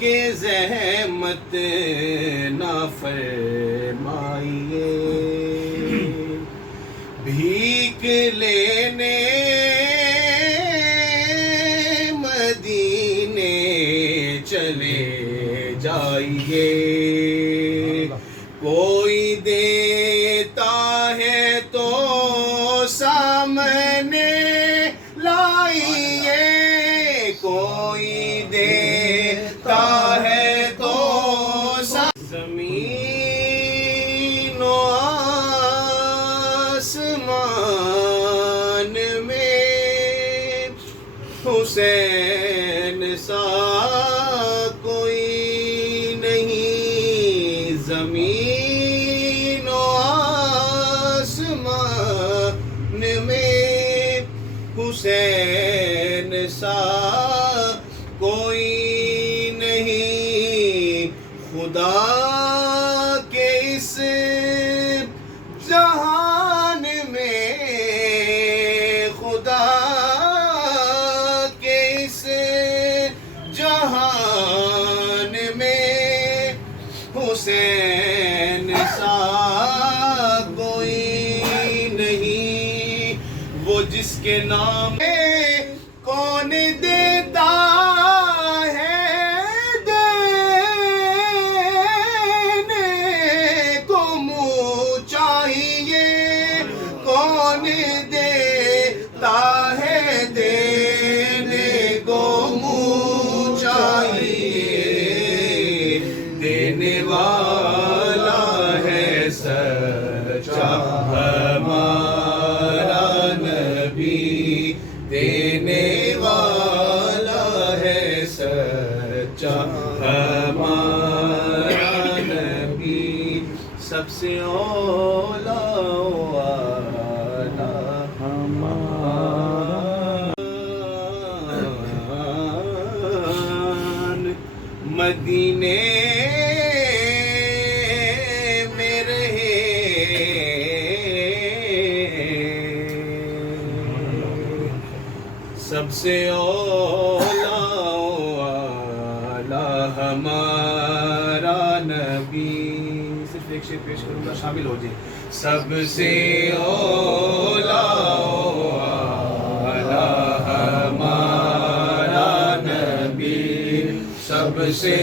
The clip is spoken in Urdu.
کہ زحمت نہ فرمائیے، بھیک لینے مدینے چلے جائیے، کوئی دیتا ہے تو سامنے لائیے، کوئی دیتا ہے تو زمین و آسمان میں حسین سا کوئی نہیں، زمین و آسمان میں حسین سا کوئی نہیں، خدا کے اس جہان میں، خدا کے اس جہان میں حسین سا کوئی نہیں، وہ جس کے نام کون دیتا ہے دینے کو منہ چاہیے، کون دیتا ہے دینے کو منہ چاہیے، دینے والا ہے سچا ہمارا نبی، دینے والا ہے سچا ہمارا نبی، سب سے اولا والا ہمارا، مدینے میں رہے سب سے اولا والا ہمارا نبی، صرف ایک شعر پیش کروں گا، شامل ہو جائے، سب سے اولا والا ہمارا نبی، سب سے